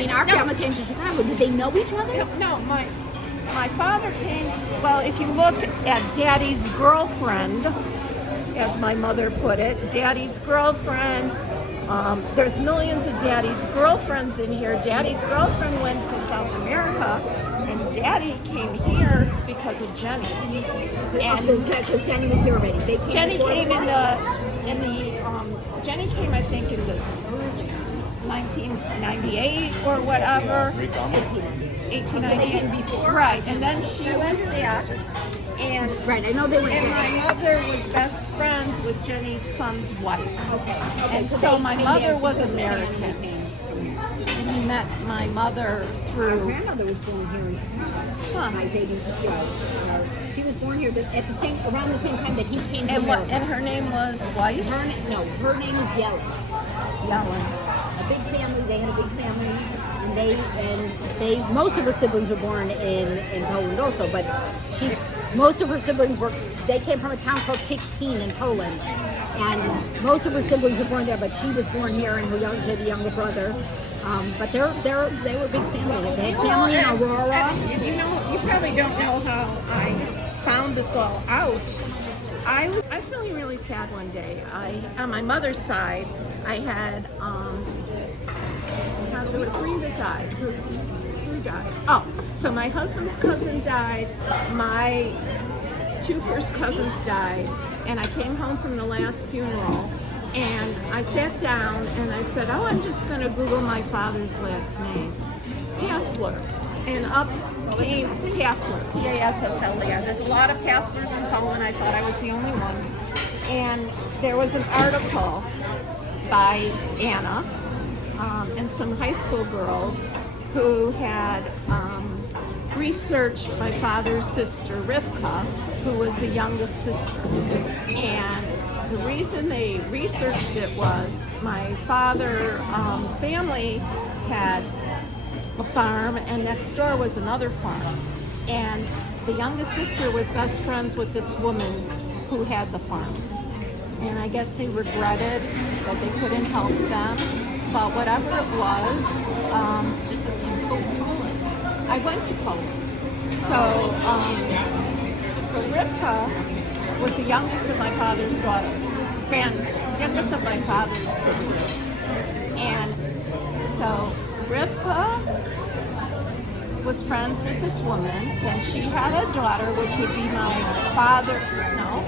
mean, our family came to Chicago. Did they know each other? No, my father came, well, if you look at Daddy's girlfriend, as my mother put it, Daddy's girlfriend, there's millions of Daddy's girlfriends in here. Daddy's girlfriend went to South America, and Daddy came here because of Jenny. And so Jenny was here already. Jenny came Jenny came, I think, in the 1998 or whatever. 1898. Right, and then she went back, and right, I know they went. And my mother was best friends with Jenny's son's wife. Okay. And so my mother was American, and he met my mother through. My grandmother was born here in she was born here around the same time that he came to America. And her name was Weiss? Her name is Yellen. Yellen. A big family. They had a big family, and they most of her siblings were born in Poland also, but most of her siblings they came from a town called Tiktin in Poland, and most of her siblings were born there, but she was born here, and she had a younger brother. But they were a big family. They had family in Aurora. You probably don't know how I found this all out. I was feeling really sad one day. On my mother's side, I had there were three that died. Who died? Oh, so my husband's cousin died. My two first cousins died, and I came home from the last funeral. And I sat down and I said, I'm just going to Google my father's last name, Passler. And up came Passler, P-A-S-S-L-E-R. There's a lot of Passlers in Poland. I thought I was the only one. And there was an article by Anna and some high school girls who had researched my father's sister, Rivka, who was the youngest sister. And the reason they researched it was my father's family had a farm, and next door was another farm. And the youngest sister was best friends with this woman who had the farm. And I guess they regretted that they couldn't help them. But whatever it was, this is in Poland. I went to Poland. So Rivka was the youngest of my father's daughters, youngest of my father's sisters. And so Rivka was friends with this woman, and she had a daughter, which would be my father. No.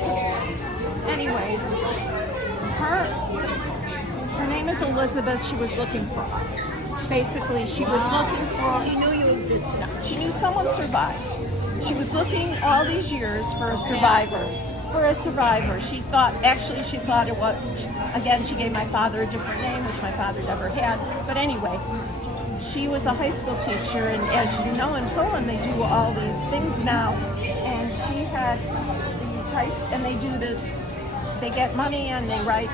Anyway, her name is Elizabeth. She was looking for us. Basically, she was looking for us. She knew you existed. No, she knew someone survived. She was looking all these years for a survivor. She thought it was, again, she gave my father a different name, which my father never had. But anyway, she was a high school teacher, and as you know, in Poland, they do all these things now. And she had these and they do this, they get money and they write,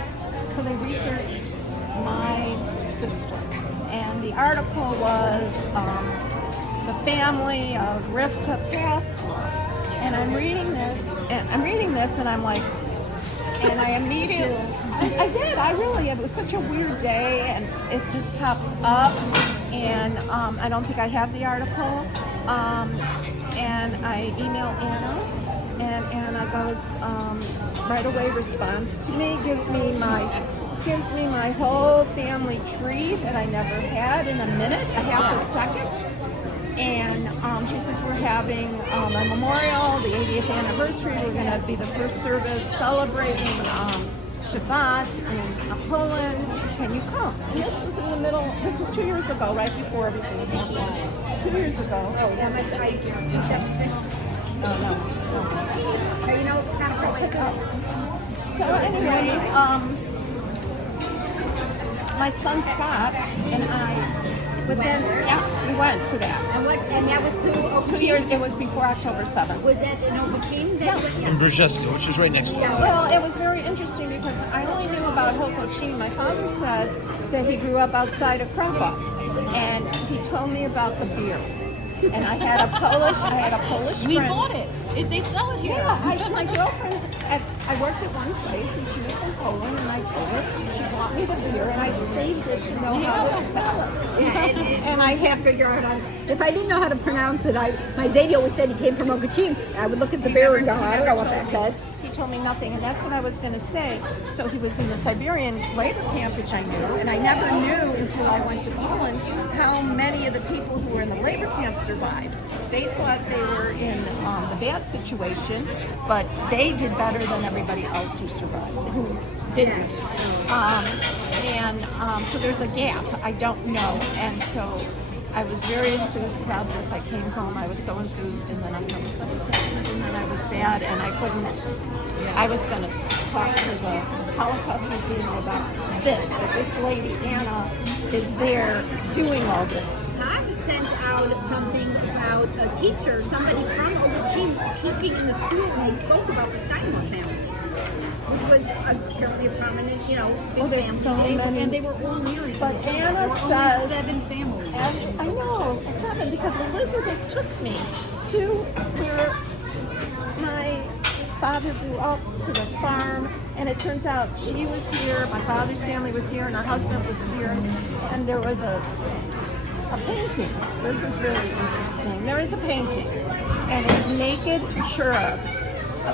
so they researched my sister. And the article was the family of Rivka Passler. And I'm reading this, and I'm like, and I immediately, it was such a weird day, and it just pops up, and I don't think I have the article, and I email Anna, and Anna goes, right away responds to me, gives me my whole family tree that I never had in a minute, a half a second. And she says, we're having a memorial, the 80th anniversary. We're going to be the first service celebrating Shabbat in Poland. Can you come? And this was in the middle, this was 2 years ago, right before everything happened. 2 years ago. Oh, yeah, that's I do. No. You know, kind of like, so anyway, my son Scott and I, we went for that. And that was 2 years. It was before October 7th. Was that in Hoboken? In Brzezinski, which is right next to us. Well, it was very interesting because I only knew about Hoboken. My father said that he grew up outside of Krakow, and he told me about the beer. And I had a Polish friend. We bought it. They sell it here. Yeah, my girlfriend, I worked at one place, and she was from Poland, and I told her, she bought the beer, and I saved it to know how to spell it. Yeah, And I have figure out if I didn't know how to pronounce it. My Zadie always said he came from Okachim. I would look at the beer and go, I don't know what that says. He told me nothing, and that's what I was going to say. So he was in the Siberian labor camp, which I knew, and I never knew until I went to Poland how many of the people who were in the labor camp survived. They thought they were in the bad situation, but they did better than everybody else who survived, who didn't. So there's a gap. I don't know, and so I was very enthused about this. I came home, I was so enthused, and then October 7th, and then I was sad, and I couldn't. I was going to talk to the Holocaust Museum about this, that this lady, Anna, is there doing all this. I sent out something about a teacher, somebody from Okachim teaching in the school, and they spoke about the Steinlauf family, which was apparently a prominent, big there's family. so many. And they were all married. But Anna There were says, only 7 families. and I know, 7, because Elizabeth took me to where my father grew up, to the farm, and it turns out she was here, my father's family was here, and her husband was here, and there was a painting. This is really interesting. There is a painting, and it's naked cherubs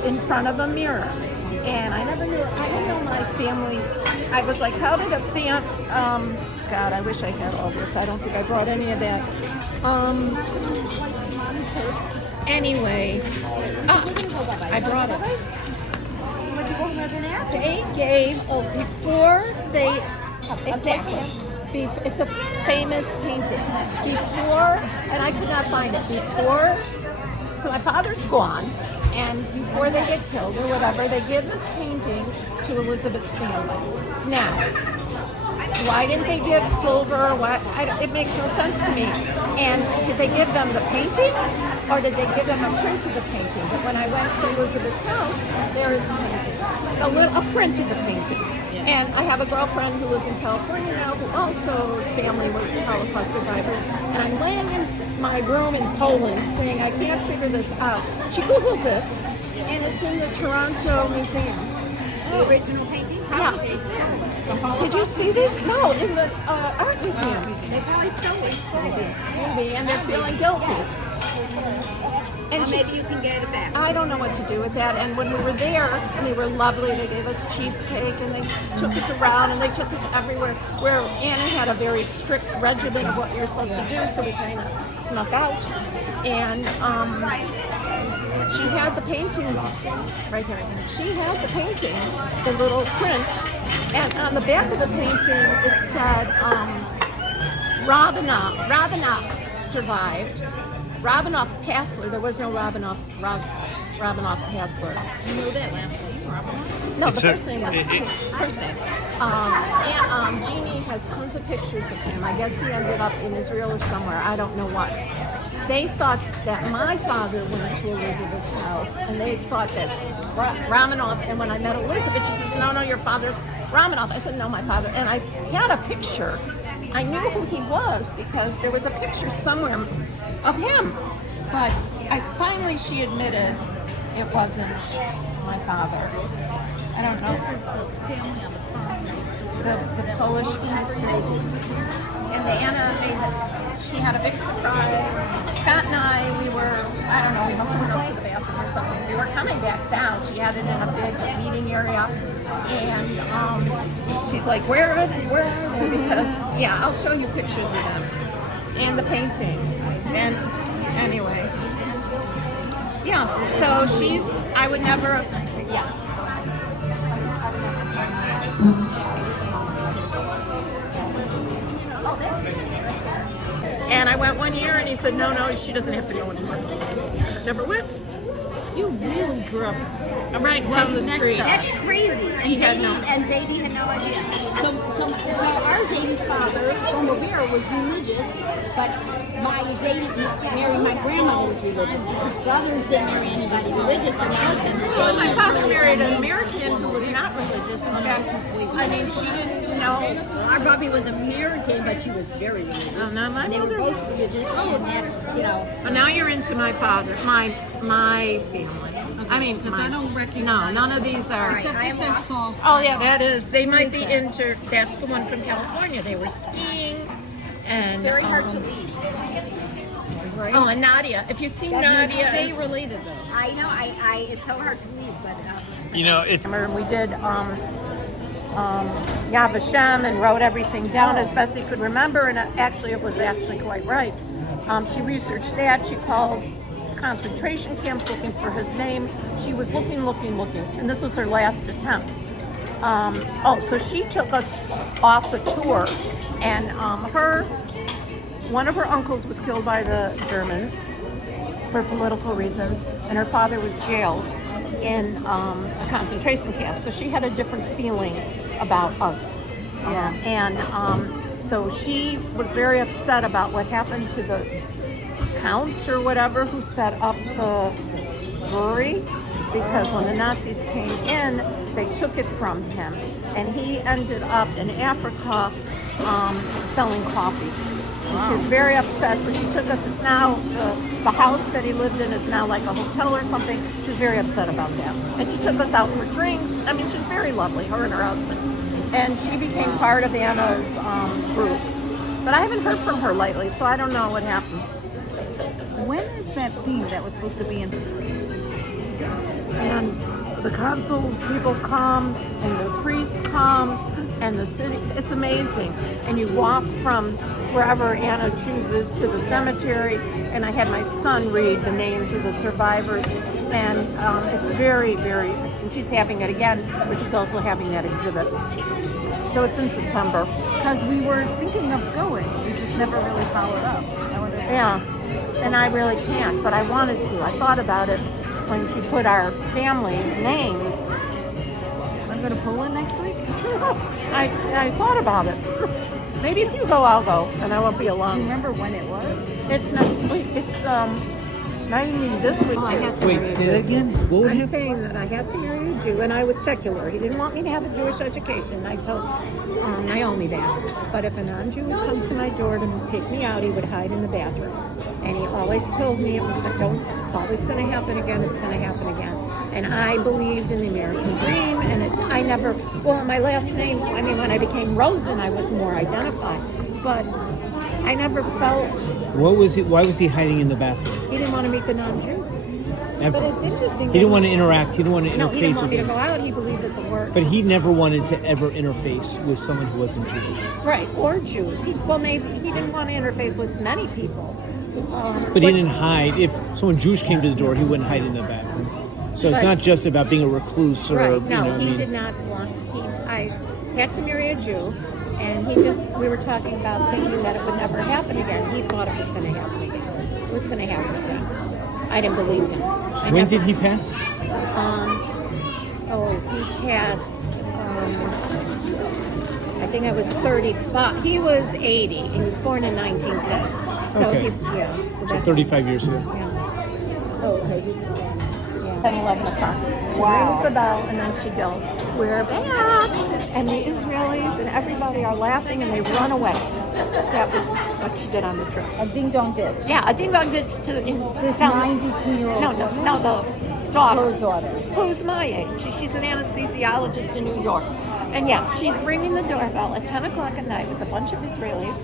in front of a mirror. And I didn't know my family. I was like, how did a God, I wish I had all this. I don't think I brought any of that. Anyway, I brought it. They gave, before they, exactly. It's a famous painting. Before, and I could not find it. Before, so my father's gone, and before they get killed or whatever, they give this painting to Elizabeth's family. Now, why didn't they give silver? It makes no sense to me. And did they give them the painting, or did they give them a print of the painting? But when I went to Elizabeth's house, there is a painting, a print of the painting. And I have a girlfriend who lives in California now, who also, his family was Holocaust survivors. And I'm laying in my room in Poland saying, I can't figure this out. She Googles it, and it's in the Toronto Museum. The original painting? Yeah. Did you see this? No, in the art museum. They probably stole it. Maybe, and they're feeling guilty. And maybe you can get it back. I don't know what to do with that. And when we were there, they were lovely. They gave us cheesecake, and they took us around, and they took us everywhere. Where Anna had a very strict regimen of what you're supposed to do, so we kind of snuck out. And she had the painting right here. She had the painting, the little print, and on the back of the painting it said Robinoff survived. Robinoff Passler. There was no Robinoff Passler. You know that last name, Robert? No, the first name was first name. And Jeannie has tons of pictures of him. I guess he ended up in Israel or somewhere. I don't know what. They thought that my father went to Elizabeth's house, and they thought that Romanoff. And when I met Elizabeth, she says, "No, your father's Romanoff." I said, "No, my father." And I had a picture. I knew who he was because there was a picture somewhere of him. But finally she admitted it wasn't my father. I don't know. This is the family on the farm. The Polish family. And she had a big surprise. Scott and I, we must have went up to the bathroom or something. We were coming back down. She had it in a big meeting area. And she's like, where are they? Because, I'll show you pictures of them. And the painting. And anyway. So I would never have, And I went one year, and he said, no, she doesn't have to go anymore. Never went. You really grew up Right down the next street. to us. That's crazy. He had no. And Zadie had no idea. So our Zadie's father, Shlomo Beer, was religious, but my Zadie married my grandmother was religious. His brothers didn't marry anybody religious, and now So my father married an American who was not religious. She didn't know. Our Bobby was American, but she was very religious. Oh, no, my and they were mother both religious, and that's, But now you're into my father, my family. I mean, because I don't recognize. No, none of these are. Except it says Saul. Oh yeah, that is. They might is be that? into. That's the one from California. They were skiing, and Very hard to leave. Right? Oh, and Nadia. If you see Nadia, Stay related though. I know. I it's so hard to leave, but You know, it's and we did Yad Vashem and wrote everything down as best he could remember, and it was actually quite right. She researched that. She called concentration camps looking for his name. She was looking, and this was her last attempt. So she took us off the tour, and one of her uncles was killed by the Germans for political reasons, and her father was jailed in a concentration camp. So she had a different feeling about us. So she was very upset about what happened to the count or whatever who set up the brewery, because when the Nazis came in, they took it from him, and he ended up in Africa selling coffee. And she was very upset, so she took us. It's now the house that he lived in is now like a hotel or something. She was very upset about that, and she took us out for drinks. I mean, she's very lovely, her and her husband, and she became part of Anna's group. But I haven't heard from her lately, so I don't know what happened. When is that theme that was supposed to be in? And the consuls, people come, and the priests come, and the city, it's amazing. And you walk from wherever Anna chooses to the cemetery, and I had my son read the names of the survivors, and it's very, very, and she's having it again, but she's also having that exhibit. So it's in September. Because we were thinking of going, we just never really followed up. Yeah, and I really can't, but I wanted to. I thought about it when she put our family's names. I'm going to Poland next week. I thought about it. Maybe if you go, I'll go, and I won't be Do you alone. remember when it was? It's next week. It's not even this week. I had to marry a say Jew. that again. What would I'm you? saying that I had to marry a Jew, and I was secular. He didn't want me to have a Jewish education. I told Naomi that. But if a non-Jew would come to my door to take me out, he would hide in the bathroom. And he always told me it's always going to happen again. It's going to happen again. And I believed in the American dream, and my last name, when I became Rosen, I was more identified. But I never felt What was he? Why was he hiding in the bathroom? he didn't want to meet the non-Jew. Ever. But it's interesting. He didn't want to interact. He didn't want to No, he interface didn't want with me to you. go out. He believed that the word. But he never wanted to ever interface with someone who wasn't Jewish. Right, or Jews. Maybe he didn't want to interface with many people. But he didn't hide. If someone Jewish came to the door, he wouldn't hide in the bathroom. So it's Right. not just about being a recluse or, Right, no, you know, he did not want. I had to marry a Jew, and we were talking about thinking that it would never happen again. He thought it was going to happen again. It was going to happen again. I didn't believe him. When did he pass? He passed. I think I was 35. He was 80. He was born in 1910. So Okay. so that's 35 years ago. Oh, okay. 10, 11 o'clock. She rings the bell, and then she goes, "We're back!" And the Israelis and everybody are laughing, and they run away. That was what she did on the trip. A ding-dong ditch. Yeah, a ding-dong ditch to This down- 92-year-old No, woman? the daughter. Her daughter. Who's my age. She's an anesthesiologist in New York. And yeah, she's ringing the doorbell at 10 o'clock at night with a bunch of Israelis.